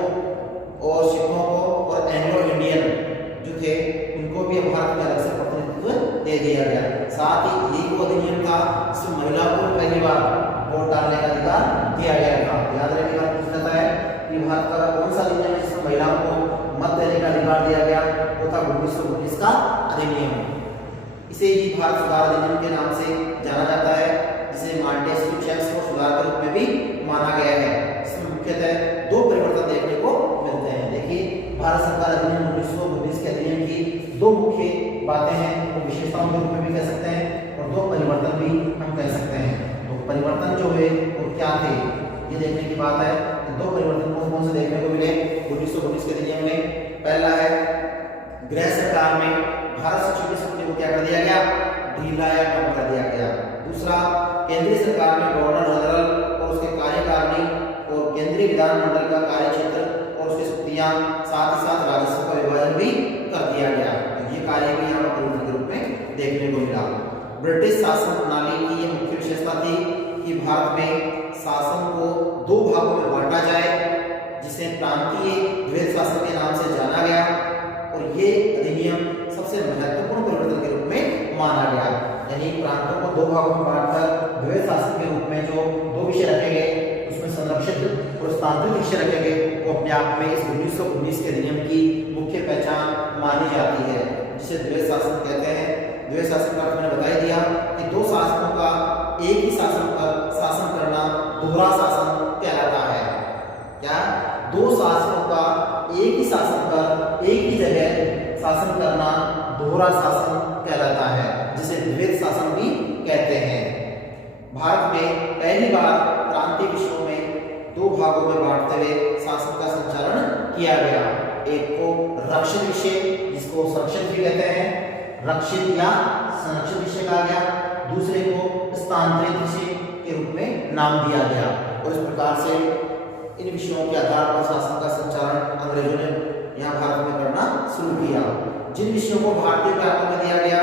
और सिखों को और एंग्लो इंडियन जो थे उनको भी भारत में अलग से प्रतिनिधित्व दे दिया गया। साथ ही ये वो अधिनियम था जिसमें महिलाओं को पहली बार वोट डालने का अधिकार दिया गया था। याद रखिएगा, पूछता है कि भारत का कौन सा अधिनियम है जिसमें महिलाओं को मत देने का अधिकार दिया गया? वो था 1919 का अधिनियम। इसे ही भारत सुधार अधिनियम के नाम से जाना जाता है, जिसे मॉन्टेस्क्यू चैम्सफोर्ड सुधार के रूप में भी माना गया है। इसमें मुख्यतः 2 परिवर्तन देखने को मिलते हैं। देखिए, भारत सरकार अधिनियम 1919 के अधिनियम की 2 मुख्य बातें हैं, वो विशेषताओं के रूप में भी कह सकते हैं और 2 परिवर्तन भी हम कह सकते हैं। तो परिवर्तन जो है वो क्या थे ये देखने की बात है। तो 2 परिवर्तन कौन कौन से देखने को मिले 1919 के अधिनियम में? पहला है गृह सरकार में भारत सचिव की शक्ति को क्या कर दिया गया? ढीला या कम कर दिया गया। दूसरा, केंद्रीय सरकार में गवर्नर जनरल और उसके कार्यकारिणी और केंद्रीय विधानमंडल का कार्यक्षेत्र और उसकी शक्तियां, साथ ही साथ राजस्व का विभाजन भी कर दिया गया। तो ये कार्य भी यहाँ पर परिवर्तन के रूप में देखने को मिला। ब्रिटिश शासन प्रणाली की यह मुख्य विशेषता थी कि भारत में शासन को दो भागों में बांटा जाए, जिसे प्रांतीय द्वैध शासन के नाम से जाना गया। और ये अधिनियम सबसे महत्वपूर्ण परिवर्तन के रूप में माना गया। यानी प्रांतों को दो भागों में बांटकर द्वैध शासन के रूप में जो दो विषय रखे गए, उसमें संरक्षित और स्थानांतरित विषय रखे गए, वो अपने आप में इस 1919 के अधिनियम की मुख्य पहचान मानी जाती है, जिसे द्वैध शासन कहते हैं। द्वैध शासन का मैंने बता ही दिया कि दो शासकों का एक ही शासन पर शासन करना दोहरा शासन कहलाता है। क्या? दो शासकों का एक ही शासन पर एक ही जगह शासन करना दोहरा शासन कहलाता है, जिसे द्वैध शासन भी कहते हैं। भारत में पहली बार प्रांतीय विषयों में दो भागों में बांटते हुए शासन का संचालन किया गया। एक को रक्षित विषय, जिसको संरक्षित भी कहते हैं, रक्षित या संरक्षित विषय कहा गया। दूसरे को स्थानांतरित विषय के रूप में नाम दिया गया। और इस प्रकार से इन विषयों के आधार पर शासन का संचालन अंग्रेजों ने यहाँ भारत में करना शुरू किया। जिन विषयों को भारतीय के हाथों में दिया गया,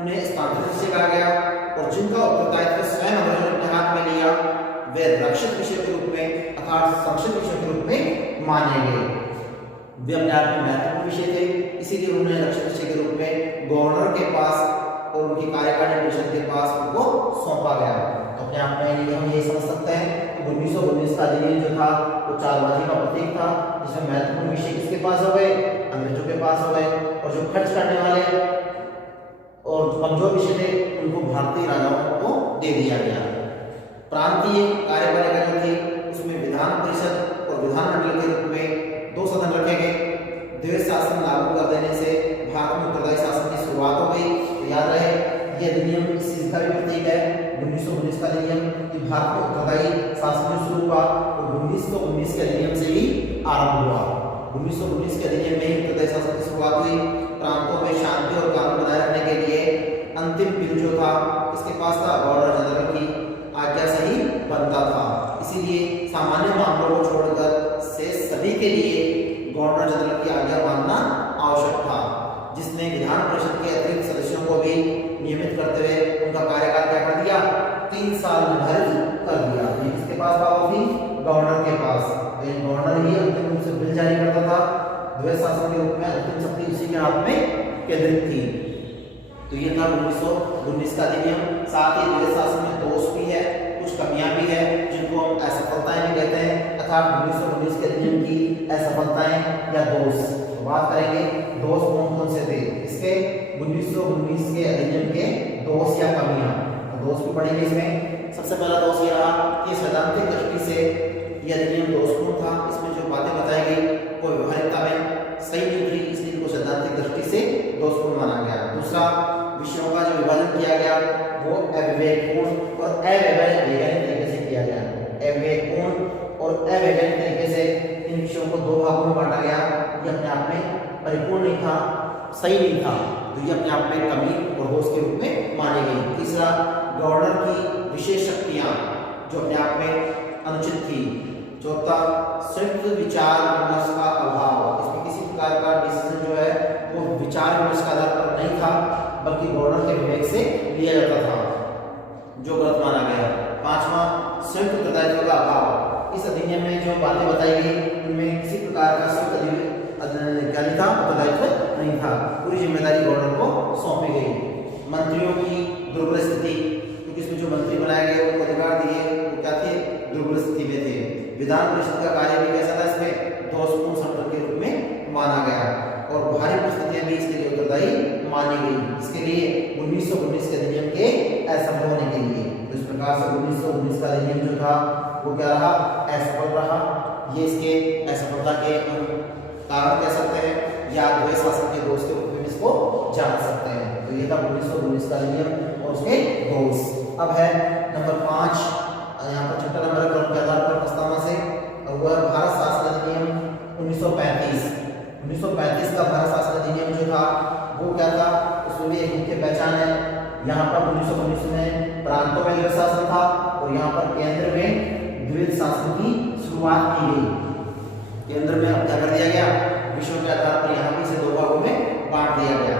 उन्हें स्थानांतरित विषय कहा गया, और जिनका उत्तरदायित्व स्वयं अंग्रेजों ने अपने हाथ में लिया, वे रक्षित विषय के रूप में अर्थात संरक्षित विषय के रूप में माने गए। वे अपने आप में महत्वपूर्ण विषय थे, इसीलिए उन्हें रक्षित विषय के रूप में गवर्नर के पास और उनकी कार्यकारिणी परिषद के पास उनको सौंपा गया। तो अपने आप में हम ये समझ सकते हैं कि 1919 का अधिनियम जो था वो चालबाजी का प्रतीक था, जिसमें महत्वपूर्ण विषय किसके पास हो गए? अंग्रेजों के पास हो गए। और जो खर्च करने वाले और कमजोर विषय थे, उनको भारतीय राजाओं को दे दिया गया। प्रांतीय कार्यपालिका जो थी, उसमें विधान परिषद और विधानमंडल के रूप में दो सदन रखे गए। द्वैध शासन लागू कर देने से भारत में उत्तरदायी शासन की शुरुआत हो गई। तो याद रहे, ये अधिनियम इस चीज का भी प्रतीक है, 1919 का अधिनियम, कि भारत में उत्तरदायी शासन जो शुरू हुआ और 1919 के अधिनियम से ही आरंभ हुआ। 1919 के अधिनियम में ही उत्तरदायी शासन की शुरुआत हुई। प्रांतों में शांति और कानून बनाए रखने के लिए अंतिम बिल जो था, किसके पास था? गवर्नर जनरल की आज्ञा से ही बनता था। इसीलिए सामान्य मामलों को छोड़कर शेष सभी के लिए गवर्नर जनरल की आज्ञा मानना आवश्यक था, जिसने विधान परिषद के अतिरिक्त सदस्यों को भी नियमित करते हुए उनका कार्यकाल क्या कर दिया? 3 साल निर्धारित कर दिया। ये किसके पास पावर थी? गवर्नर के पास। गवर्नर ही अंतिम रूप से बिल जारी करता था। द्वैध शासन के रूप में अंतिम शक्ति उसी के हाथ में केंद्रित थी। तो ये था 1919 का अधिनियम। साथ ही द्वैध शासन में दोष भी है, कुछ कमियां भी है, जिनको हम असफलताएं भी कहते हैं, अर्थात 1919 के अधिनियम की असफलताएं या दोष। तो बात करेंगे दोष कौन कौन से थे इसके 1919 के अधिनियम के दोष या कमियां। तो दोष भी पढ़ेंगे इसमें। सबसे पहला दोष ये रहा कि सैद्धांतिक दृष्टि से यह अधिनियम दोषपूर्ण था। इसमें जो बातें बताई गई वो व्यवहारिकता में सही नहीं थी, इसलिए इनको सैद्धांतिक दृष्टि से दोषपूर्ण माना गया। दूसरा, विषयों का जो विभाजन किया गया वो अविवेकपूर्ण और अवैज्ञानिक तरीके से किया गया। अविवेकपूर्ण और अवैज्ञानिक तरीके से इन विषयों को दो भागों में बांटा गया। ये अपने आप में परिपूर्ण नहीं था, सही नहीं था, तो ये अपने आप में कमी और दोष के रूप में मानी गई। तीसरा, गवर्नर की विशेष शक्तियां जो अपने आप में अनुचित थी। चौथा, संयुक्त विचार विमर्श का अभाव। इसमें किसी प्रकार का डिसीजन जो है वो विचार विमर्श के आधार पर नहीं था, बल्कि गवर्नर के विवेक से लिया जाता था, जो गलत माना गया। पांचवा, संयुक्त उत्तरदायित्व का अभाव। इस अधिनियम में जो बातें बताई गई उनमें किसी प्रकार का उत्तरदायित्व नहीं था, पूरी जिम्मेदारी गवर्नर को सौंपी गई। मंत्रियों की दुर्बल स्थिति, क्योंकि इसमें जो मंत्री बनाए गए उनको अधिकार दिए वो क्या थे? दुर्बल स्थिति में थे। विधान परिषद का कार्य भी कैसा था? इसमें दोषपूर्ण संगठन के रूप में माना गया और भारी परिस्थितियां भी इसके लिए उत्तरदायी मानी गई। इसके लिए 1919 के अधिनियम के असफल होने के लिए। तो इस प्रकार से 1919 का अधिनियम जो था वो क्या रहा? असफल रहा। ये इसके असफलता के कारण कह सकते हैं या द्वैध शासन के दोष के रूप में इसको जान सकते हैं। तो ये था 1919 का अधिनियम और उसके दोष। अब है नंबर 5, यहाँ पर छठा नंबर क्रम के आधार पर प्रस्तावना से, और वह भारत शासन अधिनियम 1935। 1935 का भारत शासन अधिनियम जो था वो क्या था? उसमें भी एक मुख्य पहचान है। यहाँ पर 1919 में प्रांतों में द्वैध शासन था और यहाँ पर केंद्र में द्वैध शासन की शुरुआत की गई। केंद्र में अब क्या कर दिया गया? विषयों के आधार पर यहाँ भी इसे दो भागों में बांट दिया गया।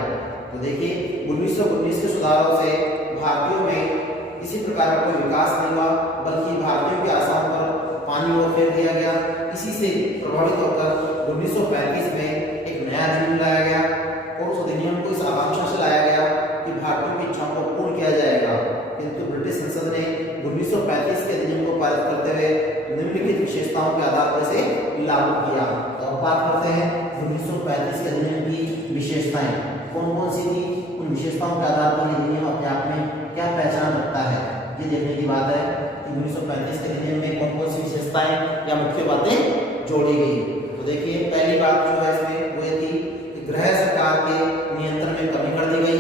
तो देखिए 1919 के सुधारों से भारतीयों में किसी प्रकार का कोई विकास नहीं हुआ, बल्कि भारतीयों की आशाओं पर पानी फेर दिया गया। इसी से प्रभावित होकर 1935 में एक नया अधिनियम लाया गया और उस अधिनियम को इस आकांक्षा से लाया गया कि भारतीयों की इच्छाओं को पूर्ण किया जाएगा। किंतु ब्रिटिश संसद ने 1935 के अधिनियम को पारित करते हुए निम्नलिखित विशेषताओं के आधार पर इसे लागू किया। तो अब बात करते हैं 1935 के अधिनियम की विशेषताएं कौन कौन सी थी, उन विशेषताओं के आधार पर अधिनियम अपने आप में क्या पहचान रखता है, ये देखने की बात है कि 1935 के अधिनियम में कौन कौन सी विशेषताएं या मुख्य बातें जोड़ी गई। तो देखिए पहली बात जो है इसमें वो ये थी कि गृह सरकार के नियंत्रण में कमी कर दी गई,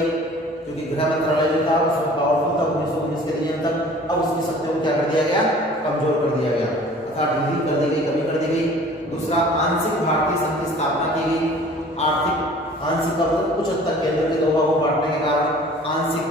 क्योंकि गृह मंत्रालय जो था उसमें पावरफुल था 1919 के अधिनियम तक। अब उसकी शक्तियों को क्या कर दिया गया, कमजोर कर दिया गया अर्थात ढीली कर दी गई, कमी कर दी गई। दूसरा, आंशिक भारतीय संघ की स्थापना की गई। आर्थिक आंशिक का मतलब कुछ हद तक केंद्र के दो भागों को बांटने के कारण आंशिक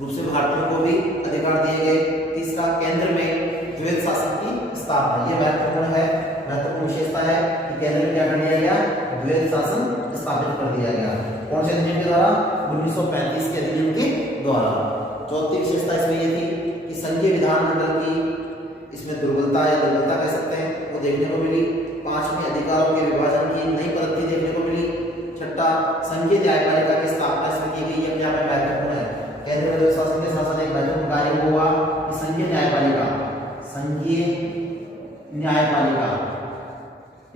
रूप से भारतीयों को भी अधिकार दिए गए। तीसरा, केंद्र में द्वैध शासन की स्थापना, ये महत्वपूर्ण है, महत्वपूर्ण विशेषता है कि केंद्र में क्या कर दिया गया, द्वैध शासन स्थापित कर दिया गया। कौन से अधिनियम के द्वारा, 1935 के अधिनियम के द्वारा। चौथी विशेषता इसमें यह थी कि संघीय विधानमंडल की इसमें दुर्बलता या दुर्बलता कह सकते हैं वो देखने को मिली। पांचवें, अधिकारों के विभाजन की नई पद्धति देखने को मिली। छठा, संघीय न्यायपालिका की स्थापना इसमें की गई, अपने आप में महत्वपूर्ण है। केंद्र में शासन के शासन एक महत्वपूर्ण कार्य हुआ कि संघीय न्यायपालिका, संघीय न्यायपालिका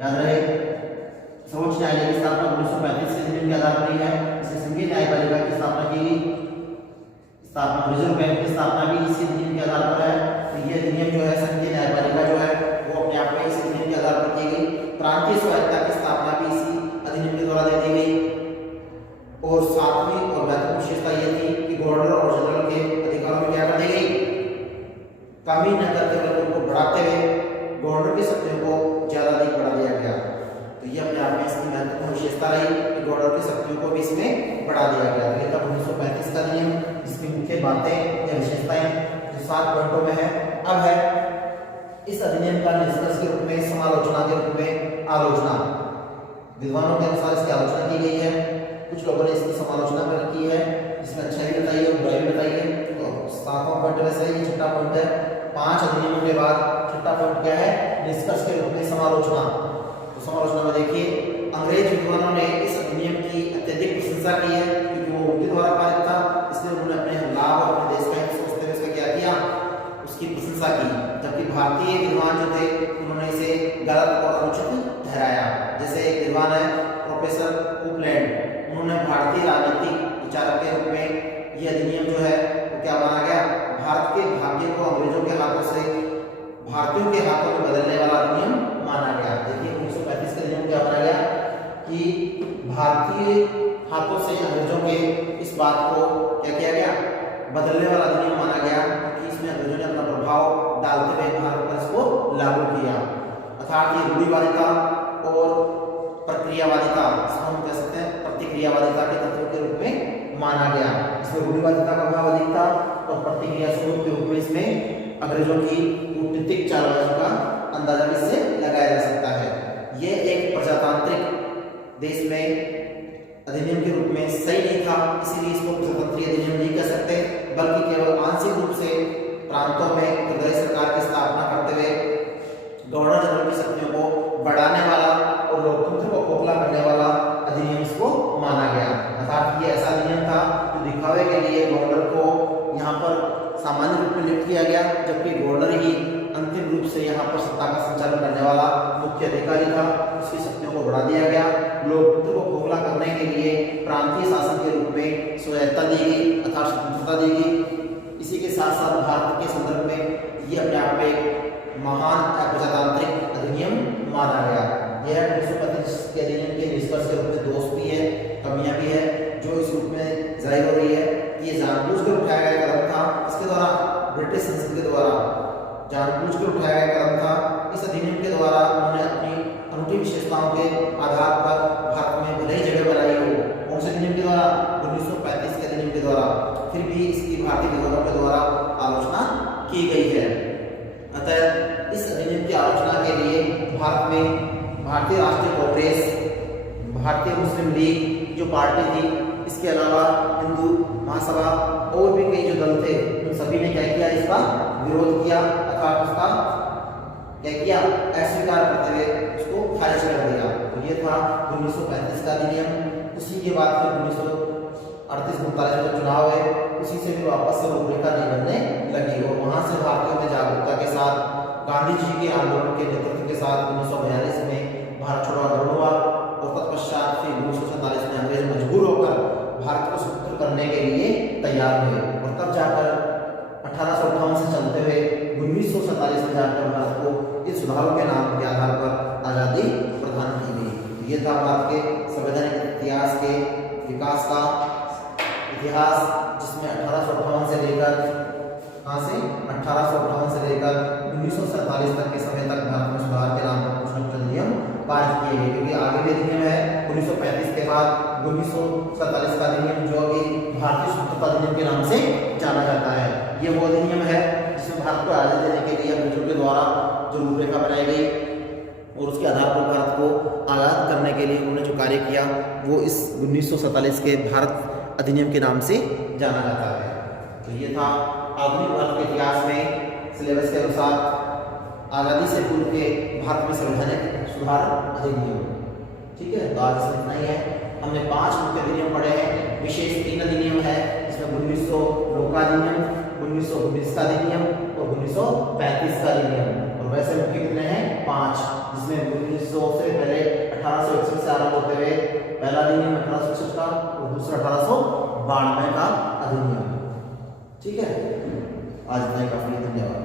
याद रहे, सर्वोच्च न्यायालय की स्थापना 1935 के अधिनियम के आधार पर हुई है। इसे संघीय न्यायपालिका की स्थापना की गई। स्थापना रिजर्व बैंक की स्थापना भी इसी अधिनियम के आधार पर है। तो ये अधिनियम जो है संघीय न्यायपालिका जो है वो अपने आप में इस अधिनियम के आधार पर की गई। प्रांतीय स्वायत्तता की स्थापना भी इसी अधिनियम के द्वारा दे दी गई। और सातवीं और महत्वपूर्ण विशेषता ये थी कि गवर्नर और जनरल के अधिकारों में क्या कर दी गई, कमी न करते हुए उनको बढ़ाते हुए गवर्नर की शक्तियों को ज्यादा अधिक बढ़ा दिया गया। तो ये अपने आप में इसकी महत्वपूर्ण विशेषता रही कि गवर्नर की शक्तियों को भी इसमें बढ़ा दिया गया। तो ये था 1935 का नियम, जिसकी मुख्य बातें या विशेषताएं जो 7 पॉइंटों में है। अब है इस अधिनियम का निष्कर्ष के रूप में, समालोचना के रूप में आलोचना। विद्वानों के अनुसार इसकी आलोचना की गई है, कुछ लोगों ने इसकी समालोचना पर की है, इसमें अच्छाई भी बताई है और बुराई भी बताई है। तो 7वां पॉइंट वैसे ये छठा पॉइंट है। 5 अधिनियमों के बाद छठा पॉइंट क्या है, निष्कर्ष के रूप में समालोचना। तो समालोचना में देखिए, अंग्रेज विद्वानों ने इस अधिनियम की अत्यधिक प्रशंसा की है, क्योंकि वो उनके द्वारा पारित था, इसलिए उन्होंने अपने लाभ और अपने देश का हित सोचते हुए इसका क्या किया, उसकी प्रशंसा की। जबकि भारतीय विद्वान जो थे उन्होंने इसे गलत और अनुचित ठहराया। जैसे एक विद्वान है प्रोफेसर कुपलैंड, उन्होंने भारतीय राजनीतिक विचारक के रूप में ये अधिनियम जो है वो क्या माना गया, भारत के भाग्य को अंग्रेजों के हाथों से भारतीयों के हाथों में बदलने वाला अधिनियम माना गया। देखिए 1935 का अधिनियम क्या माना गया कि भारतीय हाथों से अंग्रेजों के इस बात को क्या किया गया, बदलने वाला अधिनियम माना गया, क्योंकि इसमें अंग्रेजों ने अपना प्रभाव डालते हुए भारत पर इसको लागू किया। अर्थात ये रूढ़िवादिता और प्रक्रियावादिता, इसको हम कह सकते हैं प्रतिक्रियावादिता के तत्वों के रूप में माना गया। इसमें रूढ़िवादिता का भाव अधिक था और प्रतिक्रिया स्वरूप के रूप में इसमें अंग्रेजों की कूटनीतिक चालबाजी का अंदाजा इससे लगाया जा सकता है। ये एक प्रजातांत्रिक देश में अधिनियम के रूप में सही नहीं था, इसीलिए इसको प्रजातंत्रीय अधिनियम नहीं कह सकते, बल्कि केवल आंशिक रूप से प्रांतों में उत्तरदायी सरकार की स्थापना करते हुए गवर्नर जनरल की शक्तियों को बढ़ाने वाला और लोकतंत्र को खोखला करने वाला अधिनियम इसको माना गया। अर्थात ये ऐसा अधिनियम था जो दिखावे के लिए गवर्नर को यहाँ पर सामान्य रूप में नियुक्त किया गया, जबकि गवर्नर ही अंतिम रूप से यहाँ पर सत्ता का संचालन करने वाला मुख्य अधिकारी था। उसकी शक्तियों को बढ़ा दिया गया, लोकतंत्र को खोखला करने के लिए प्रांतीय शासन के रूप में स्वायत्तता दी गई अर्थात स्वतंत्रता दी गई। इसी के साथ साथ भारत के संदर्भ में ये अपने आप में महान प्रजातांत्रिक अधिनियम माना गया। यह 1935 के अधिनियम के निष्कर्ष के रूप में दोष भी है, कमियां भी है, जो इस रूप में जाहिर हो रही है कि ये जानबूझकर उठाया गया कदम था। इसके द्वारा ब्रिटिश संसद के द्वारा जानबूझकर उठाया गया कदम था। इस अधिनियम के द्वारा उन्होंने अपनी अनूठी विशेषताओं के आधार पर भारत में भले ही जगह बनाई हो। कौन से अधिनियम के द्वारा, 1935 के अधिनियम के द्वारा, फिर भी इसकी भारतीय विद्वानों के द्वारा आलोचना की गई है। अतः इस अधिनियम की आलोचना के लिए भारत में भारतीय राष्ट्रीय कांग्रेस, भारतीय मुस्लिम लीग जो पार्टी थी, इसके अलावा हिंदू महासभा और भी कई जो दल थे, उन सभी ने क्या किया, इसका विरोध किया अर्थात उसका क्या किया, अस्वीकार करते हुए उसको खारिज कर दिया। तो ये था 1935 का अधिनियम। उसी के बाद फिर 1938-39 में चुनाव है, उसी से भी वापस से रूपरेखा नहीं बनने लगी और वहां से भारतीयों में जागरूकता के साथ गांधी जी के आंदोलन के नेतृत्व के साथ 1942 में भारत छोड़ो आंदोलन हुआ और तत्पश्चात फिर 1947 में अंग्रेज मजबूर होकर भारत को स्वतंत्र करने के लिए तैयार हुए और तब जाकर 1858 से चलते हुए 1947 में जाकर भारत को इन सुधारों के नाम के आधार पर आज़ादी प्रदान की गई। ये था भारत के संवैधानिक इतिहास के विकास का इतिहास, जिसमें 1858 से लेकर 1947 तक के समय तक भारत में सुधार के नाम पर कुछ न कुछ अधिनियम पारित किए गए, क्योंकि आगे भी अधिनियम है 1935 के बाद 1947 का अधिनियम जो अभी भारतीय स्वतंत्रता अधिनियम के नाम से जाना जाता है। ये वो अधिनियम है जिसमें भारत को आज़ादी देने के लिए अंग्रेजों के द्वारा जो रूपरेखा बनाई गई और उसके आधार पर भारत को आज़ाद करने के लिए उन्होंने जो कार्य किया वो इस 1947 के भारत अधिनियम के नाम से जाना जाता है। तो ये था आधुनिक भारत के इतिहास में सिलेबस के अनुसार आज़ादी से पूर्व के भारत में संवैधानिक सुधार अधिनियम। ठीक है, तो आज इसमें इतना ही है। हमने 5 मुख्य अधिनियम पढ़े हैं, विशेष 3 अधिनियम है, इसमें 1900 लोका अधिनियम, 1919 का अधिनियम और 1935 का अधिनियम। और वैसे मुख्य कितने हैं? 5, जिसमें 1900 से पहले 1861 से आरंभ होते हुए पहला अधिनियम 1861 का और दूसरा 1892 का अधिनियम। ठीक है, आज इतना ही काफी, धन्यवाद।